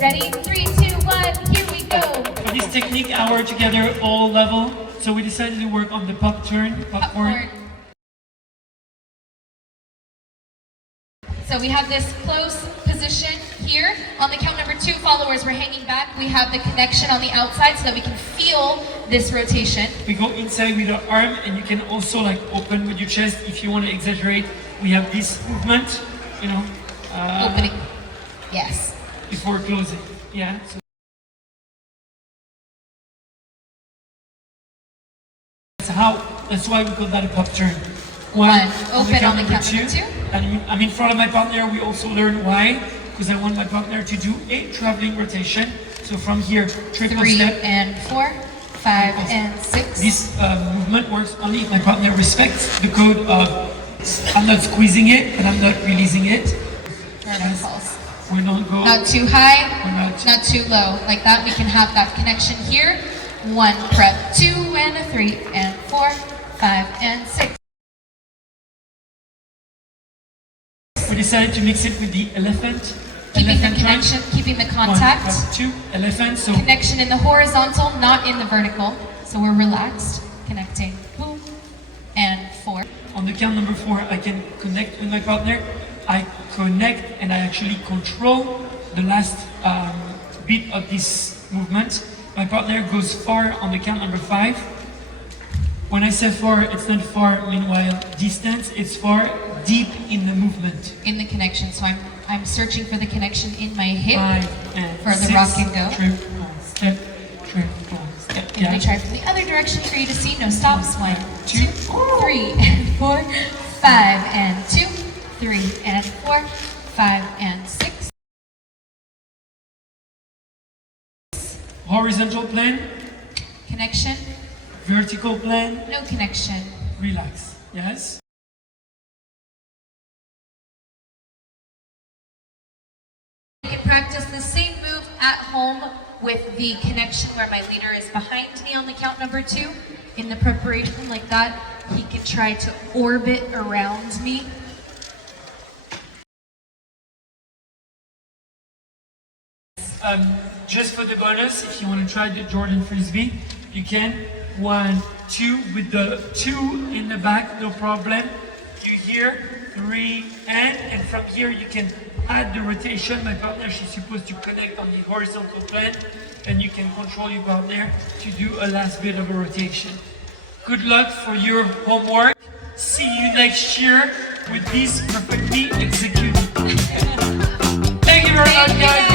Ready? 3, 2, 1, here we go. For this technique, our together all level. So we decided to work on the pop turn, popcorn. So we have this close position here. On the count number 2, followers, we're hanging back. We have the connection on the outside so that we can feel this rotation. We go inside with our arm, and you can also like open with your chest if you want to exaggerate. We have this movement, you know. Opening. Yes. Before closing. Yeah. So that's why we call that a pop turn. One. Open on the count number 2. And I'm in front of my partner. We also learn why, because I want my partner to do a traveling rotation. So from here, triple 3 step. and 4, 5 and 6. This movement works only if my partner respects the code of I'm not squeezing it and I'm not releasing it. We don't go not too high, not too low. Like that, we can have that connection here. 1 prep, 2 and a 3 and 4, 5 and 6. We decided to mix it with the elephant. Keeping the connection, keeping the contact. 1, 2, elephant. So connection in the horizontal, not in the vertical. So we're relaxed, connecting. Boom, and 4. On the count number 4, I can connect with my partner. I connect and I actually control the last bit of this movement. My partner goes far on the count number 5. When I say far, it's not far, meanwhile, distance, it's far deep in the movement. In the connection, so I'm searching for the connection in my hip 5 and for 6, the rock and go. Triple step, triple step. And we try from the other direction for you to see, no stops. 1, 2, 3 and 4, 5 and 2, 3 and 4, 5 and 6. Horizontal plane. Connection. Vertical plane. No connection. Relax. Yes. You can practice the same move at home with the connection where my leader is behind me on the count number 2. In the preparation like that, he can try to orbit around me. Just for the bonus, if you want to try the Jordan Frisbee, you can. 1, 2, with the 2 in the back, no problem. You here, 3, and from here you can add the rotation. My partner, she's supposed to connect on the horizontal plane, and you can control your partner to do a last bit of a rotation. Good luck for your homework. See you next year with this perfectly executed. Thank you very much, guys.